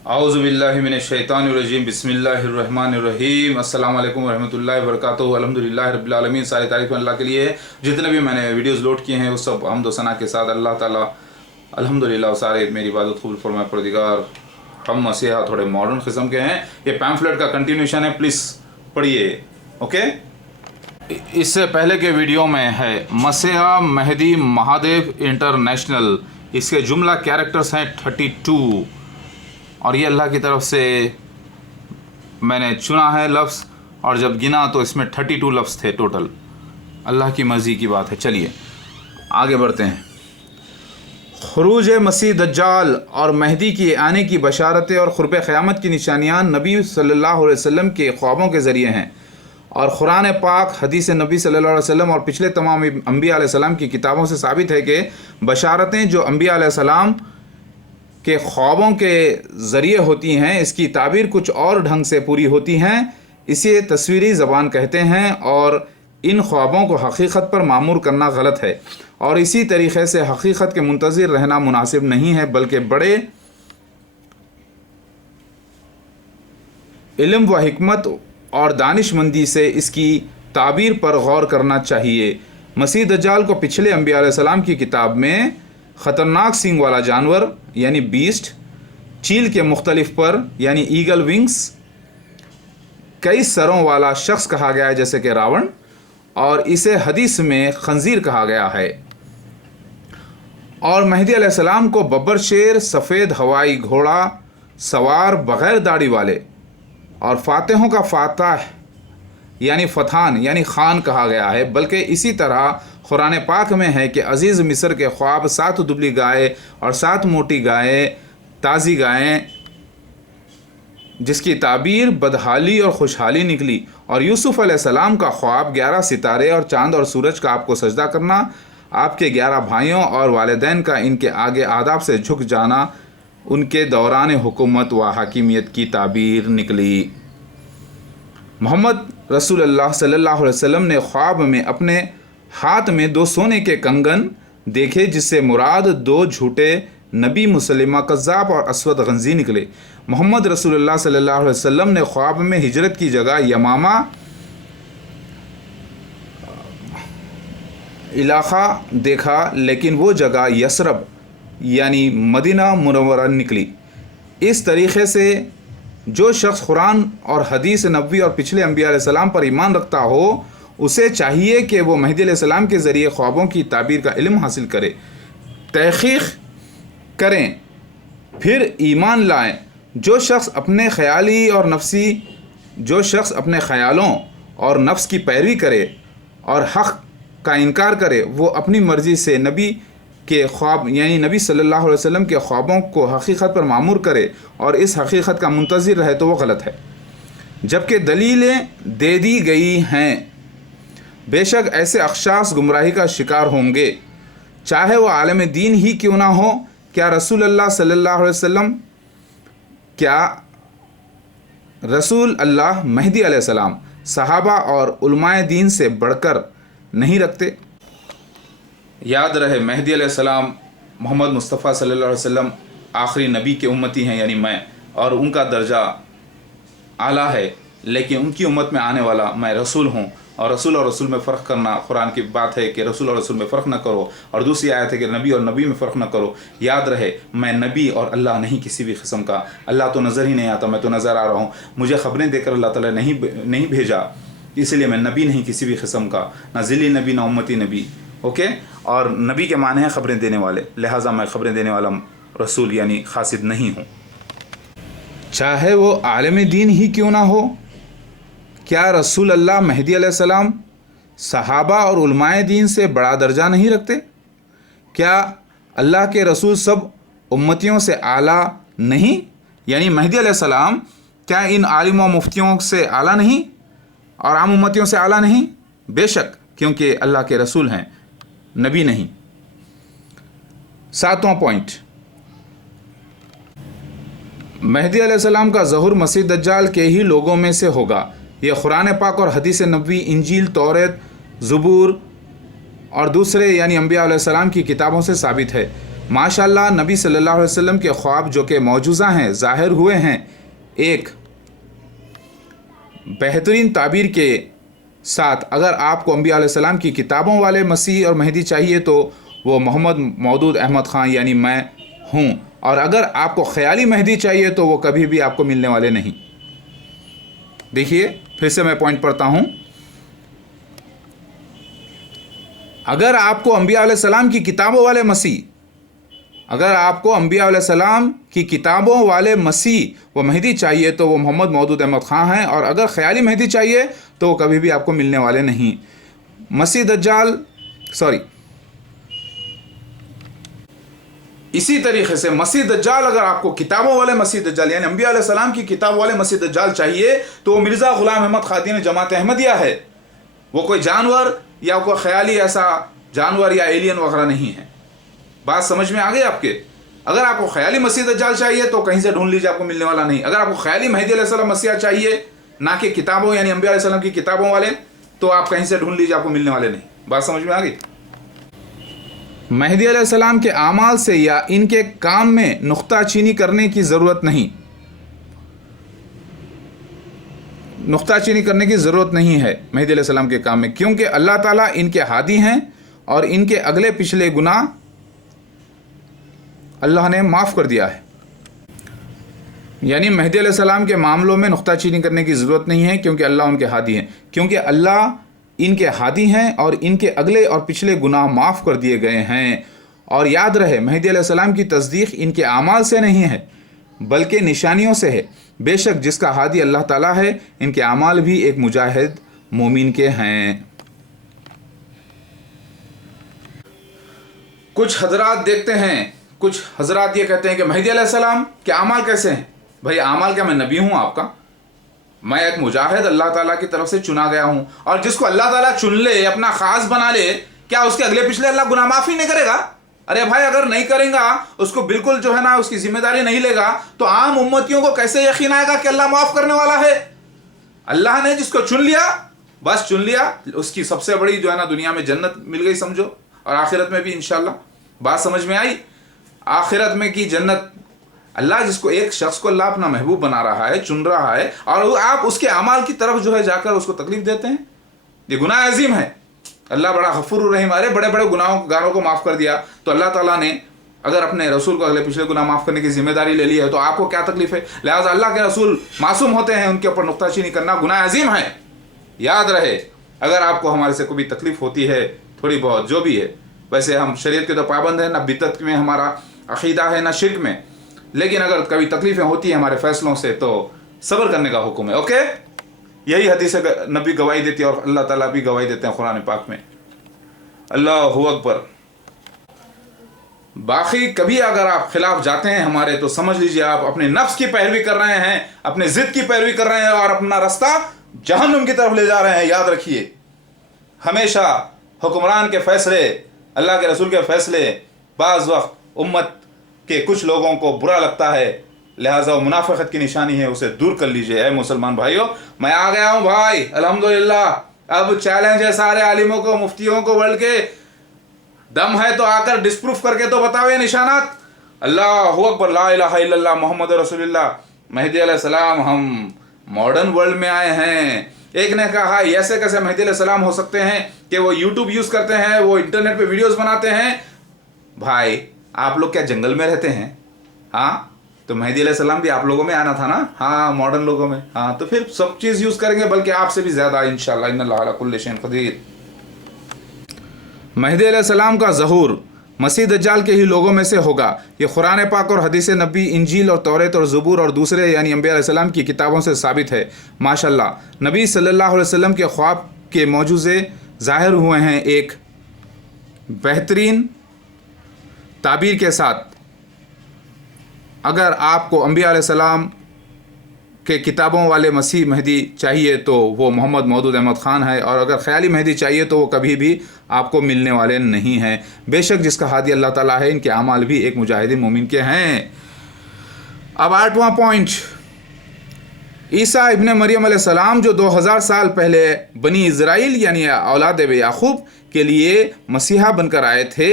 आऊज़ु बिल्लाहि मिनश शैतानिर रजीम बिस्मिल्लाहिर रहमानिर रहीम अस्सलाम वालेकुम वरहमतुल्लाहि वबरकातुहू अल्हम्दुलिल्लाहि रब्बिल आलमीन। सारी तारीफ़ अल्लाह के लिए है। जितने भी मैंने वीडियोस लोड किए हैं उस सब हम्द व सना के साथ अल्लाह ताला अल्हम्दुलिल्लाह सारे मेरी इबादत कबूल फरमाए परदिगार। हम मसीहा थोड़े मॉडर्न किस्म के हैं। ये पैम्फलेट का कंटिन्यूशन है, प्लीज़ पढ़िए। ओके, इससे पहले के वीडियो में है मसीहा मेहदी महादेव इंटरनेशनल। इसके जुमला कैरेक्टर्स हैं 32 और ये अल्लाह की तरफ से मैंने चुना है लफ्ज़, और जब गिना तो इसमें 32 लफ्ज़ थे टोटल। अल्लाह की मर्ज़ी की बात है। चलिए आगे बढ़ते हैं। खुरूज मसीह दज्जाल और मेहदी की आने की बशारतें और क़ुर्ब क़यामत की निशानियाँ नबी सल्लल्लाहु अलैहि वसल्लम के ख्वाबों के ज़रिए हैं, और कुरान पाक, हदीस नबी सल्लल्लाहु अलैहि वसल्लम और पिछले तमाम अंबिया अलैहिस्सलाम की किताबों से साबित है कि बशारतें जो अंबिया अलैहिस्सलाम के ख्वाबों के ज़रिए होती हैं, इसकी ताबीर कुछ और ढंग से पूरी होती हैं। इसे तस्वीरी ज़बान कहते हैं, और इन ख्वाबों को हकीकत पर मामूर करना गलत है, और इसी तरीक़े से हकीकत के मुंतज़िर रहना मुनासिब नहीं है, बल्कि बड़े इल्म व हिकमत और दानिशमंदी से इसकी ताबीर पर गौर करना चाहिए। मसीह दज्जाल को पिछले अंबिया अलैहिस्सलाम की किताब में ख़तरनाक सींग वाला जानवर यानी बीस्ट, चील के मुख्तलिफ पर यानी ईगल विंग्स, कई सरों वाला शख्स कहा गया है जैसे कि रावण, और इसे हदीस में खंजीर कहा गया है। और मेहदी अलैहिस्सलाम को बब्बर शेर, सफ़ेद हवाई घोड़ा सवार बग़ैर दाढ़ी वाले, और फातिहों का फातह यानी फथान यानी खान कहा गया है। बल्कि इसी तरह कुरान पाक में है कि अज़ीज़ मिस्र के ख्वाब 7 दुबली गाय और 7 मोटी गायें, ताज़ी गायें, जिसकी ताबीर बदहाली और खुशहाली निकली। और यूसुफ़ अलैहिस्सलाम का ख्वाब 11 सितारे और चाँद और सूरज का आपको सजदा करना, आपके 11 भाइयों और वालिदैन का इनके आगे आदाब से झुक जाना, उनके दौरान हुकूमत व हाकिमियत की ताबीर निकली। मोहम्मद रसूलुल्लाह सल्लल्लाहु अलैहि वसल्लम ने ख्वाब में अपने हाथ में 2 सोने के कंगन देखे, जिससे मुराद 2 झूठे नबी मुसलिमा कज़्ज़ाब और असवद गंजी निकले। मोहम्मद रसूलुल्लाह सल्लल्लाहु अलैहि वसल्लम ने ख्वाब में हिजरत की जगह यमामा इलाक़ा देखा, लेकिन वो जगह यसरब यानी मदीना मुनव्वरा निकली। इस तरीक़े से जो शख्स कुरान और हदीस नबवी और पिछले अंबिया अलैहिस्सलाम पर ईमान रखता हो, उसे चाहिए कि वो मेहदी अलैहिस्सलाम के ज़रिए ख्वाबों की ताबीर का इल्म हासिल करे, तहक़ीक़ करें, फिर ईमान लाएं। जो शख्स अपने ख़यालों और नफ्स की पैरवी करे और हक़ का इनकार करे, वो अपनी मर्ज़ी से नबी के ख्वाब यानी नबी सल्लल्लाहु अलैहि वसल्लम के ख्वाबों को हकीकत पर मामूर करे और इस हकीकत का मुंतज़िर रहे तो वो गलत है, जबकि दलीलें दे दी गई हैं। बेशक ऐसे अख़शास गुमराही का शिकार होंगे, चाहे वह आलम दीन ही क्यों ना हो। क्या रसूल अल्लाह मेहदी अलैहिस्सलाम सहाबा और उलमाए दीन से बढ़कर नहीं रखते? याद रहे, मेहदी अलैहिस्सलाम मोहम्मद मुस्तफ़ा सल्लल्लाहु अलैहि वसल्लम आखिरी नबी के उम्मती हैं यानी मैं, और उनका दर्जा आला है, लेकिन उनकी उम्मत में आने वाला मैं रसूल हूँ। और रसूल में फ़र्क करना, कुरान की बात है कि रसूल और रसूल में फ़र्क न करो, और दूसरी आयत है कि नबी और नबी में फ़र्क न करो। याद रहे, मैं नबी और अल्लाह नहीं किसी भी किस्म का। अल्लाह तो नज़र ही नहीं आता, मैं तो नज़र आ रहा हूँ। मुझे ख़बरें देकर अल्लाह ताला नहीं भेजा, इसलिए मैं नबी नहीं किसी भी किस्म का, ना ज़िली नबी ना उम्मती नबी। ओके, और नबी के माने हैं ख़बरें देने वाले, लिहाजा मैं ख़बरें देने वाला रसूल यानी खासिद नहीं हूँ, चाहे वो आलम दीन ही क्यों ना हो। क्या रसूल अल्लाह मेहदी अलैहिस्सलाम सहाबा और उलमाए दीन से बड़ा दर्जा नहीं रखते? क्या अल्लाह के रसूल सब उम्मतियों से आला नहीं, यानी मेहदी अलैहिस्सलाम क्या इन आलिम व मुफ्तियों से आला नहीं और आम उम्मतियों से आला नहीं? बेशक, क्योंकि अल्लाह के रसूल हैं, नबी नहीं। 7वां पॉइंट, मेहदी अलैहिस्सलाम का ज़हूर मसीह दज्जाल के ही लोगों में से होगा। यह कुरान पाक और हदीस नबवी, इंजील, तौरात, ज़बूर और दूसरे यानी अंबिया अलैहिस्सलाम की किताबों से साबित है। माशाअल्लाह नबी सल्लल्लाहु अलैहि वसल्लम के ख्वाब जो कि मौजूज़ा हैं, ज़ाहिर हुए हैं। एक बेहतरीन ताबीर के साथ अगर आपको अंबिया अलैहिस्सलाम की किताबों वाले मसीह और मेहदी चाहिए तो वो मोहम्मद मौदूद अहमद ख़ान यानी मैं हूँ, और अगर आपको ख़याली मेहदी चाहिए तो वो कभी भी आपको मिलने वाले नहीं। देखिए फिर से मैं पॉइंट पढ़ता हूँ। अगर आपको अंबिया अलैहिस्सलाम की किताबों वाले मसीह, अगर आपको अंबिया अलैहिस्सलाम की किताबों वाले मसीह व मेहदी चाहिए तो वो मोहम्मद मौदूद अहमद ख़ान हैं, और अगर ख़याली मेहदी चाहिए तो वो कभी भी आपको मिलने वाले नहीं। मसीह दज्जाल इसी तरीके से मसीह दज्जाल, अगर आपको किताबों वाले मसीह दज्जाल यानी अंबिया अलैहिस्सलाम की किताब वाले मसीह दज्जाल चाहिए तो वो मिर्ज़ा ग़ुलाम अहमद ख़ादिम जमात अहमदिया है। वो कोई जानवर या कोई ख़याली ऐसा जानवर या एलियन वगैरह नहीं है। बात समझ में आ गई आपके? अगर आपको ख़याली मसीह दज्जाल चाहिए तो कहीं से ढूंढ लीजिए, आपको मिलने वाला नहीं। अगर आपको ख़याली मेहदी अलैहिस्सलाम मसीहा चाहिए, ना कि किताबों यानी अंबिया अलैहिस्सलाम की किताबों वाले, तो आप कहीं से ढूंढ लीजिए, आपको मिलने वाले नहीं। बात समझ में आ गई? मेहदी अलैहिस्सलाम के आमाल से या इनके काम में नुक्ताचीनी करने की ज़रूरत नहीं, नुक्ताचीनी करने की ज़रूरत नहीं है मेहदी अलैहिस्सलाम के काम में, क्योंकि अल्लाह ताला इनके हादी हैं और इनके अगले पिछले गुनाह अल्लाह ने माफ़ कर दिया है। यानी मेहदी अलैहिस्सलाम के मामलों में नुक्ताचीनी करने की ज़रूरत नहीं है, क्योंकि अल्लाह उनके हादी हैं, क्योंकि अल्लाह इनके हादी हैं और इनके अगले और पिछले गुनाह माफ़ कर दिए गए हैं। और याद रहे मेहदी अलैहिस्सलाम की तस्दीक इनके आमाल से नहीं है बल्कि निशानियों से है। बेशक जिसका हादी अल्लाह ताला है, इनके आमाल भी एक मुजाहिद मोमिन के हैं। कुछ हजरात देखते हैं, कुछ हजरात ये कहते हैं कि मेहदी अलैहिस्सलाम के आमाल कैसे हैं। भाई आमाल क्या, मैं नबी हूँ आपका? मैं एक मुजाहिद अल्लाह ताला की तरफ से चुना गया हूँ, और जिसको अल्लाह ताला चुन ले, अपना खास बना ले, क्या उसके अगले पिछले अल्लाह गुनाह माफ़ी नहीं करेगा? अरे भाई अगर नहीं करेगा, उसको बिल्कुल जो है ना उसकी जिम्मेदारी नहीं लेगा, तो आम उम्मतियों को कैसे यकीन आएगा कि अल्लाह माफ़ करने वाला है? अल्लाह ने जिसको चुन लिया, बस चुन लिया, उसकी सबसे बड़ी जो है ना दुनिया में जन्नत मिल गई समझो, और आखिरत में भी इंशाल्लाह। बात समझ में आई? आखिरत में की जन्नत, अल्लाह जिसको एक शख्स को अल्लाह अपना महबूब बना रहा है, चुन रहा है, और आप उसके अमाल की तरफ जो है जाकर उसको तकलीफ देते हैं, ये गुनाह अजीम है। अल्लाह बड़ा गफूर रहीम, अरे बड़े बड़े गुनाहों को माफ़ कर दिया, तो अल्लाह ताला ने अगर अपने रसूल को अगले पिछले गुनाह माफ़ करने की जिम्मेदारी ले ली है तो आपको क्या तकलीफ है? लिहाजा अल्लाह के रसूल मासूम होते हैं, उनके ऊपर नुक्ताचीनी करना गुनाह अजीम है। याद रहे, अगर आपको हमारे से कोई तकलीफ होती है थोड़ी बहुत, जो भी है, वैसे हम शरीयत के तो पाबंद हैं, ना बिदअत में हमारा अकीदा है, ना शिर्क में, लेकिन अगर कभी तकलीफ़ें होती हैं हमारे फैसलों से तो सब्र करने का हुक्म है। ओके, यही हदीस नबी गवाही देती है और अल्लाह ताला भी गवाही देते हैं कुरान पाक में। अल्लाहु अकबर। बाकी कभी अगर आप खिलाफ जाते हैं हमारे, तो समझ लीजिए आप अपने नफ्स की पैरवी कर रहे हैं, अपने ज़िद की पैरवी कर रहे हैं, और अपना रास्ता जहन्नुम की तरफ ले जा रहे हैं। याद रखिए, हमेशा हुक्मरान के फैसले, अल्लाह के रसूल के फैसले बाज़ वक्त उम्मत के कुछ लोगों को बुरा लगता है, लिहाजा वो मुनाफिकत की निशानी है, उसे दूर कर लीजिए। ऐ मुसलमान भाइयों, मैं आ गया हूँ भाई अल्हम्दुलिल्लाह। अब चैलेंज है सारे आलिमों को, मुफ्तियों को, वर्ल्ड के, दम है तो आकर डिस्प्रूफ करके तो बताओ ये निशानात। अल्लाहु अकबर, ला इलाहा इल्लल्लाह मुहम्मद रसूलुल्लाह। मेहदी अलैहिस्सलाम, हम मॉडर्न वर्ल्ड में आए हैं। एक ने कहा ऐसे कैसे मेहदी अलैहिस्सलाम हो सकते हैं कि वो यूट्यूब यूज़ करते हैं, वो इंटरनेट पे वीडियोस बनाते हैं। भाई आप लोग क्या जंगल में रहते हैं? हाँ, तो मेहदी अलैहिस्सलाम भी आप लोगों में आना था ना। हाँ, मॉडर्न लोगों में। हाँ, तो फिर सब चीज़ यूज़ करेंगे, बल्कि आपसे भी ज़्यादा इंशाअल्लाह। इन्नल्लाह अला कुल्लि शैइन क़दीर। मेहदी अलैहिस्सलाम का ज़हूर मसीह दज्जाल के ही लोगों में से होगा। ये कुरान पाक और हदीस नबी, इंजील और तौरेत और ज़बूर और दूसरे यानी अंबिया अलैहिस्सलाम की किताबों से साबित है। माशाअल्लाह नबी सल्लल्लाहु अलैहि वसल्लम के ख्वाब के मौजूज़े ज़ाहिर हुए हैं एक बेहतरीन ताबीर के साथ। अगर आपको अंबिया अलैहिस्सलाम के किताबों वाले मसीह मेहदी चाहिए तो वो मोहम्मद मौदूद अहमद ख़ान है, और अगर ख़याली मेहदी चाहिए तो वो कभी भी आपको मिलने वाले नहीं हैं। बेशक जिसका हादी अल्लाह ताला है, इनके अमाल भी एक मुजाहिद मोमिन के हैं। अब 8वां पॉइंट, ईसा इब्ने मरियम अलैहिस्सलाम जो 2000 साल पहले बनी इज़राइल यानी औलाद याकूब के लिए मसीहा बनकर आए थे,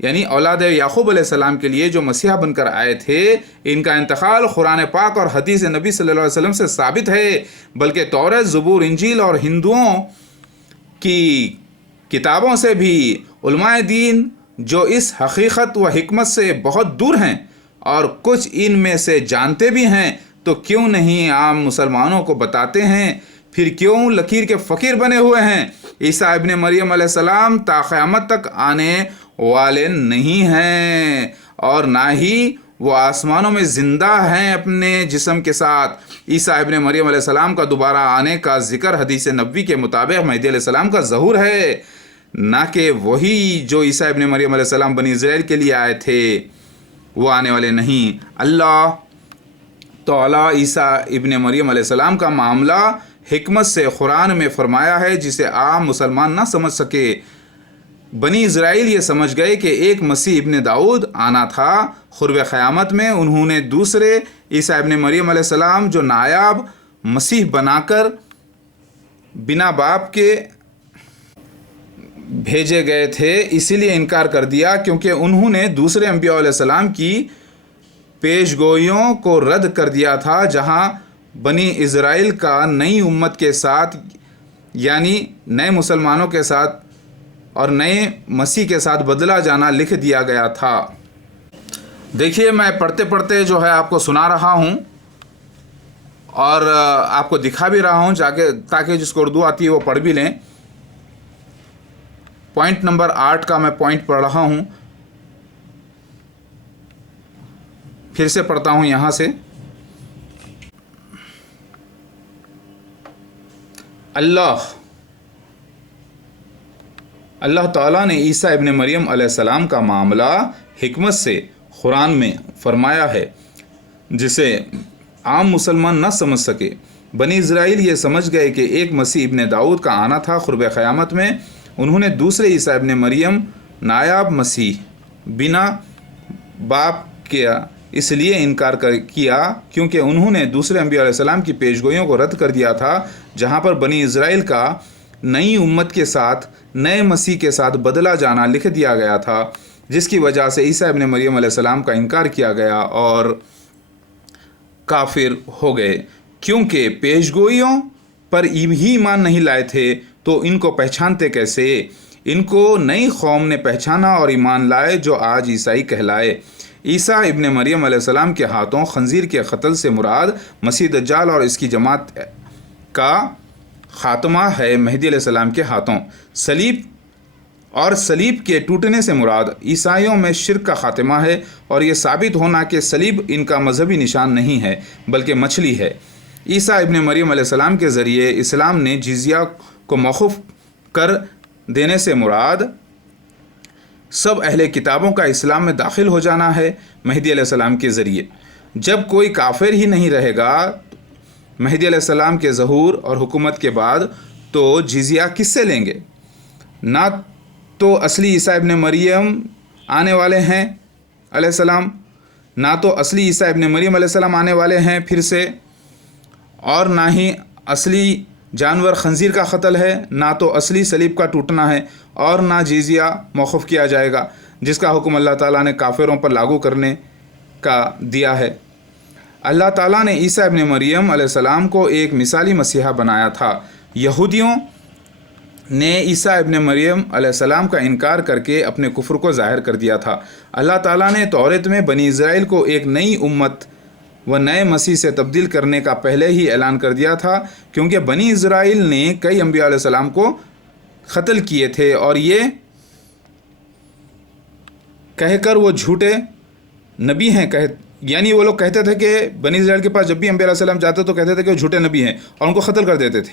یعنی اولاد یعقوب علیہ السلام کے لیے جو مسیحا بن کر آئے تھے، ان کا انتقال قرآن پاک اور حدیث نبی صلی اللہ علیہ وسلم سے ثابت ہے، بلکہ تورات، زبور، انجیل اور ہندوؤں کی کتابوں سے بھی علماء دین جو اس حقیقت و حکمت سے بہت دور ہیں اور کچھ ان میں سے جانتے بھی ہیں، تو کیوں نہیں عام مسلمانوں کو بتاتے ہیں؟ پھر کیوں لکیر کے فقیر بنے ہوئے ہیں؟ عیسیٰ ابن مریم علیہ السلام تا قیامت تک آنے والے نہیں ہیں، اور نہ ہی وہ آسمانوں میں زندہ ہیں اپنے جسم کے ساتھ۔ عیسیٰ ابن مریم علیہ السلام کا دوبارہ آنے کا ذکر حدیث نبوی کے مطابق مہدی علیہ السلام کا ظہور ہے، نہ کہ وہی جو عیسیٰ ابن مریم علیہ السلام بنی اسرائیل کے لیے آئے تھے، وہ آنے والے نہیں۔ اللہ تعالیٰ عیسیٰ ابن مریم علیہ السلام کا معاملہ حکمت سے قرآن میں فرمایا ہے، جسے عام مسلمان نہ سمجھ سکے۔ بنی اسرائیل یہ سمجھ گئے کہ ایک مسیح ابن داؤد آنا تھا۔ قرب قیامت میں انہوں نے دوسرے عیسیٰ ابن مریم علیہ السلام جو نایاب مسیح بنا کر بنا باپ کے بھیجے گئے تھے، اسی لیے انکار کر دیا، کیونکہ انہوں نے دوسرے انبیاء علیہ السلام کی پیش گوئیوں کو رد کر دیا تھا، جہاں بنی اسرائیل کا نئی امت کے ساتھ، یعنی نئے مسلمانوں کے ساتھ اور نئے مسیح کے ساتھ بدلا جانا لکھ دیا گیا تھا۔ دیکھیے، میں پڑھتے پڑھتے جو ہے آپ کو سنا رہا ہوں اور آپ کو دکھا بھی رہا ہوں، تاکہ جس کو اردو آتی ہے وہ پڑھ بھی لیں۔ پوائنٹ نمبر 8 کا میں پوائنٹ پڑھ رہا ہوں، پھر سے پڑھتا ہوں یہاں سے۔ اللہ تعالیٰ نے عیسیٰ ابن مریم علیہ السلام کا معاملہ حکمت سے قرآن میں فرمایا ہے، جسے عام مسلمان نہ سمجھ سکے۔ بنی اسرائیل یہ سمجھ گئے کہ ایک مسیح ابن داؤد کا آنا تھا۔ قرب قیامت میں انہوں نے دوسرے عیسیٰ ابن مریم نایاب مسیح بنا باپ کیا، اس لیے انکار کیا کیونکہ انہوں نے دوسرے انبیاء علیہ السلام کی پیشگوئیوں کو رد کر دیا تھا، جہاں پر بنی اسرائیل کا نئی امت کے ساتھ، نئے مسیح کے ساتھ بدلا جانا لکھ دیا گیا تھا، جس کی وجہ سے عیسیٰ ابن مریم علیہ السلام کا انکار کیا گیا اور کافر ہو گئے۔ کیونکہ پیشگوئیوں پر ہی ایمان نہیں لائے تھے تو ان کو پہچانتے کیسے؟ ان کو نئی قوم نے پہچانا اور ایمان لائے جو آج عیسائی کہلائے۔ عیسیٰ ابن مریم علیہ السلام کے ہاتھوں خنزیر کے قتل سے مراد مسیح دجال اور اس کی جماعت کا خاتمہ ہے۔ مہدی علیہ السلام کے ہاتھوں صلیب کے ٹوٹنے سے مراد عیسائیوں میں شرک کا خاتمہ ہے، اور یہ ثابت ہونا کہ صلیب ان کا مذہبی نشان نہیں ہے بلکہ مچھلی ہے۔ عیسیٰ ابن مریم علیہ السلام کے ذریعے اسلام نے جزیہ کو موقوف کر دینے سے مراد سب اہل کتابوں کا اسلام میں داخل ہو جانا ہے مہدی علیہ السلام کے ذریعے۔ جب کوئی کافر ہی نہیں رہے گا مہدی علیہ السلام کے ظہور اور حکومت کے بعد، تو جزیہ کس سے لیں گے؟ نہ تو اصلی عیسیٰ ابن مریم آنے والے ہیں علیہ السلام، نہ تو اصلی عیسیٰ ابن مریم علیہ السلام آنے والے ہیں پھر سے، اور نہ ہی اصلی جانور خنزیر کا قتل ہے، نہ تو اصلی صلیب کا ٹوٹنا ہے، اور نہ جزیہ موقوف کیا جائے گا، جس کا حکم اللہ تعالیٰ نے کافروں پر لاگو کرنے کا دیا ہے۔ اللہ تعالیٰ نے عیسیٰ ابن مریم علیہ السلام کو ایک مثالی مسیحا بنایا تھا۔ یہودیوں نے عیسیٰ ابن مریم علیہ السلام کا انکار کر کے اپنے کفر کو ظاہر کر دیا تھا۔ اللہ تعالیٰ نے تورات میں بنی اسرائیل کو ایک نئی امت و نئے مسیح سے تبدیل کرنے کا پہلے ہی اعلان کر دیا تھا، کیونکہ بنی اسرائیل نے کئی انبیاء علیہ السلام کو قتل کیے تھے، اور یہ کہہ کر وہ جھوٹے نبی ہیں، یعنی وہ لوگ کہتے تھے کہ بنی اسرائیل کے پاس جب بھی انبیاء علیہ السلام جاتے تو کہتے تھے کہ وہ جھوٹے نبی ہیں، اور ان کو قتل کر دیتے تھے،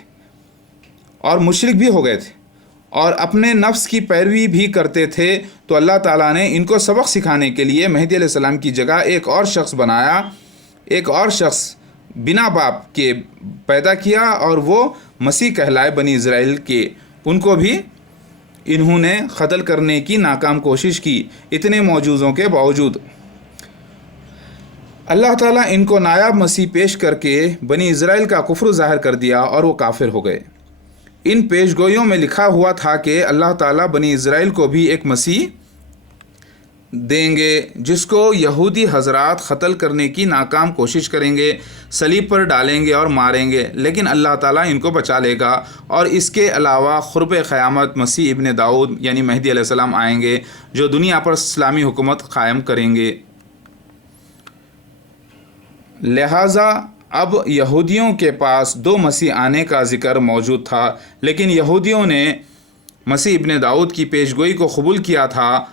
اور مشرک بھی ہو گئے تھے اور اپنے نفس کی پیروی بھی کرتے تھے۔ تو اللہ تعالیٰ نے ان کو سبق سکھانے کے لیے مہدی علیہ السلام کی جگہ ایک اور شخص بنایا، ایک اور شخص بنا باپ کے پیدا کیا، اور وہ مسیح کہلائے بنی اسرائیل کے۔ ان کو بھی انہوں نے قتل کرنے کی ناکام کوشش کی، اتنے معجزوں کے باوجود۔ اللہ تعالیٰ ان کو نایاب مسیح پیش کر کے بنی اسرائیل کا کفر ظاہر کر دیا اور وہ کافر ہو گئے۔ ان پیش گوئیوں میں لکھا ہوا تھا کہ اللہ تعالیٰ بنی اسرائیل کو بھی ایک مسیح دیں گے جس کو یہودی حضرات قتل کرنے کی ناکام کوشش کریں گے، صلیب پر ڈالیں گے اور ماریں گے، لیکن اللہ تعالیٰ ان کو بچا لے گا۔ اور اس کے علاوہ قرب قیامت مسیح ابن داؤد یعنی مہدی علیہ السلام آئیں گے جو دنیا پر اسلامی حکومت قائم کریں گے۔ لہٰذا اب یہودیوں کے پاس دو مسیح آنے کا ذکر موجود تھا، لیکن یہودیوں نے مسیح ابن داؤد کی پیشگوئی کو قبول کیا تھا،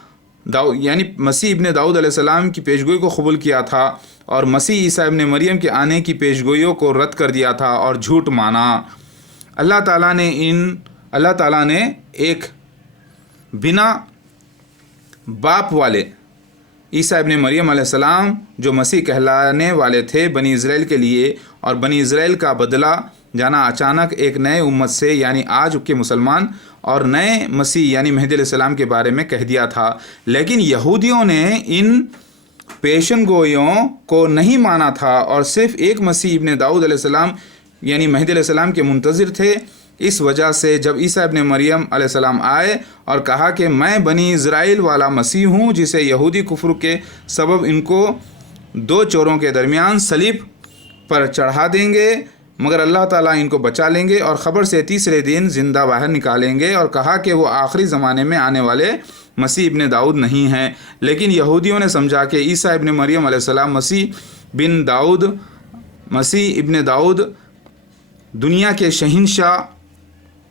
یعنی مسیح ابن داؤد علیہ السلام کی پیشگوئی کو قبول کیا تھا اور مسیح عیسیٰ ابن مریم کے آنے کی پیشگوئیوں کو رد کر دیا تھا اور جھوٹ مانا۔ اللہ تعالیٰ نے ایک بنا باپ والے عیسیٰ ابن مریم علیہ السلام جو مسیح کہلانے والے تھے بنی اسرائیل کے لیے، اور بنی اسرائیل کا بدلہ جانا اچانک ایک نئے امت سے یعنی آج کے مسلمان اور نئے مسیح یعنی مہدی علیہ السلام کے بارے میں کہہ دیا تھا۔ لیکن یہودیوں نے ان پیشن گوئیوں کو نہیں مانا تھا اور صرف ایک مسیح ابن داؤد علیہ السلام یعنی مہدی علیہ السلام کے منتظر تھے۔ اس وجہ سے جب عیسیٰ ابن مریم علیہ السلام آئے اور کہا کہ میں بنی اسرائیل والا مسیح ہوں جسے یہودی کفر کے سبب ان کو دو چوروں کے درمیان صلیب پر چڑھا دیں گے، مگر اللہ تعالیٰ ان کو بچا لیں گے اور خبر سے تیسرے دن زندہ باہر نکالیں گے، اور کہا کہ وہ آخری زمانے میں آنے والے مسیح ابن داؤد نہیں ہیں۔ لیکن یہودیوں نے سمجھا کہ عیسیٰ ابن مریم علیہ السلام مسیح ابن داؤد دنیا کے شہنشاہ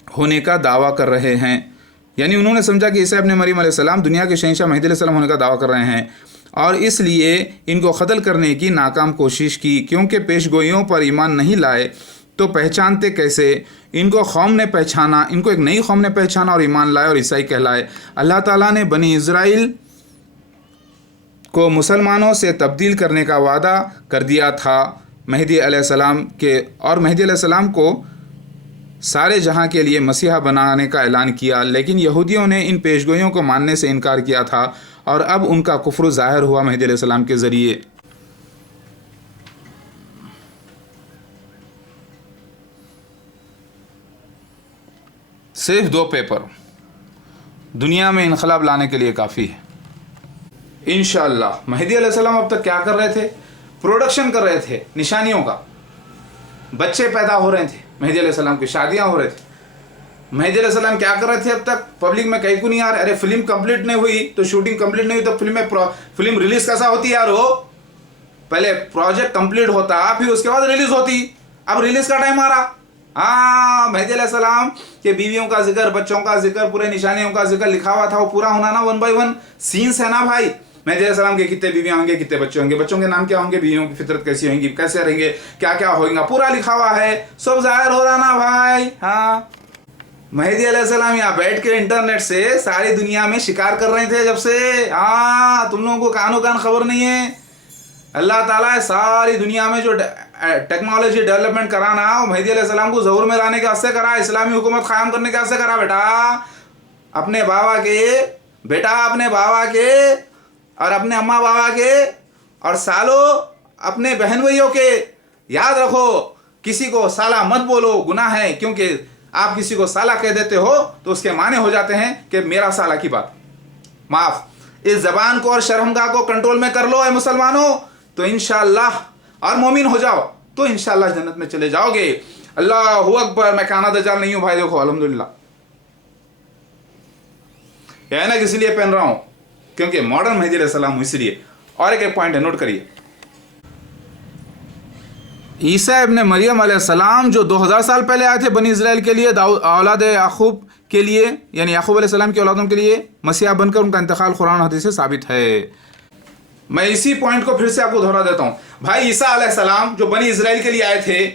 ہونے کا دعویٰ کر رہے ہیں، یعنی انہوں نے سمجھا کہ عیسیٰ ابن مریم علیہ السلام دنیا کے شہنشاہ مہدی علیہ السلام ہونے کا دعویٰ کر رہے ہیں، اور اس لیے ان کو قتل کرنے کی ناکام کوشش کی۔ کیونکہ پیش گوئیوں پر ایمان نہیں لائے تو پہچانتے کیسے؟ ان کو ایک نئی قوم نے پہچانا اور ایمان لائے اور عیسائی کہلائے۔ اللہ تعالیٰ نے بنی اسرائیل کو مسلمانوں سے تبدیل کرنے کا وعدہ کر دیا تھا مہدی علیہ السلام کے، اور مہدی علیہ السلام کو سارے جہاں کے لیے مسیحا بنانے کا اعلان کیا، لیکن یہودیوں نے ان پیشگوئیوں کو ماننے سے انکار کیا تھا، اور اب ان کا کفر ظاہر ہوا مہدی علیہ السلام کے ذریعے۔ صرف 2 پیپر دنیا میں انقلاب لانے کے لیے کافی ہے۔ انشاءاللہ مہدی علیہ السلام اب تک کیا کر رہے تھے؟ پروڈکشن کر رہے تھے نشانیوں کا، بچے پیدا ہو رہے تھے، مہدی علیہ السلام کی شادیاں ہو رہے تھے۔ مہدی علیہ السلام کیا کر رہے تھے اب تک؟ پبلک میں کہیں کو نہیں آ رہے۔ ارے فلم کمپلیٹ نہیں ہوئی تو شوٹنگ کمپلیٹ نہیں ہوئی تو فلم ریلیز کیسا ہوتی یار؟ ہو پہلے پروجیکٹ کمپلیٹ ہوتا پھر اس کے بعد ریلیز ہوتی، اب ریلیز کا ٹائم آ رہا۔ ہاں مہدی علیہ السلام کے بیویوں کا ذکر، بچوں کا ذکر، پورے نشانیوں کا ذکر لکھا ہوا تھا، وہ پورا ہونا نا، 1 بائی 1 سینس ہے نا بھائی۔ مہدی علیہ السلام کے کتنے بیویاں ہوں گے، کتنے بچے ہوں گے، بچوں کے نام کیا ہوں گے، بیویوں کی فطرت کیسی ہوگی، کیسے رہیں گے، کیا کیا ہوگا، پورا لکھا ہوا ہے، سب ظاہر ہو رہا نا بھائی۔ ہاں مہدی علیہ السلام یہاں بیٹھ کے انٹرنیٹ سے ساری دنیا میں شکار کر رہے تھے جب سے۔ ہاں تم لوگوں کو کانوں کان خبر نہیں ہے۔ اللہ تعالیٰ ساری دنیا میں جو ٹیکنالوجی ڈیولپمنٹ کرانا مہدی علیہ السلام کو ظہور میں لانے کے واسطے کرا، اسلامی حکومت قائم کرنے کے واسطے کرا۔ اپنے بابا کے اور اپنے اماں بابا کے اور سالوں اپنے بہن بھائیوں کے، یاد رکھو کسی کو سالہ مت بولو، گناہ ہے، کیونکہ آپ کسی کو سالہ کہہ دیتے ہو تو اس کے معنی ہو جاتے ہیں کہ میرا سالہ کی بات معاف۔ اس زبان کو اور شرمگاہ کو کنٹرول میں کر لو اے مسلمانوں، تو انشاءاللہ اور مومن ہو جاؤ تو انشاءاللہ جنت میں چلے جاؤ گے۔ اللہ اکبر۔ میں کانا دجال نہیں ہوں بھائی، دیکھو الحمدللہ یہ نا کس لیے پہن رہا ہوں کیونکہ ماڈرن مہدی علیہ السلام ہوں، اس لیے۔ اور ایک پوائنٹ ہے، نوٹ کریے، عیسیٰ ابن مریم علیہ السلام جو 2000 سال پہلے آئے تھے بنی اسرائیل کے لیے، اولاد یعقوب کے لیے، یعنی یعقوب علیہ السلام کی اولادوں کے لیے مسیحا بن کر ان کا انتقال قرآن و حدیث سے ثابت ہے۔ میں اسی پوائنٹ کو پھر سے آپ کو دہرا دیتا ہوں۔ بھائی عیسیٰ علیہ السلام جو بنی اسرائیل کے لیے آئے تھے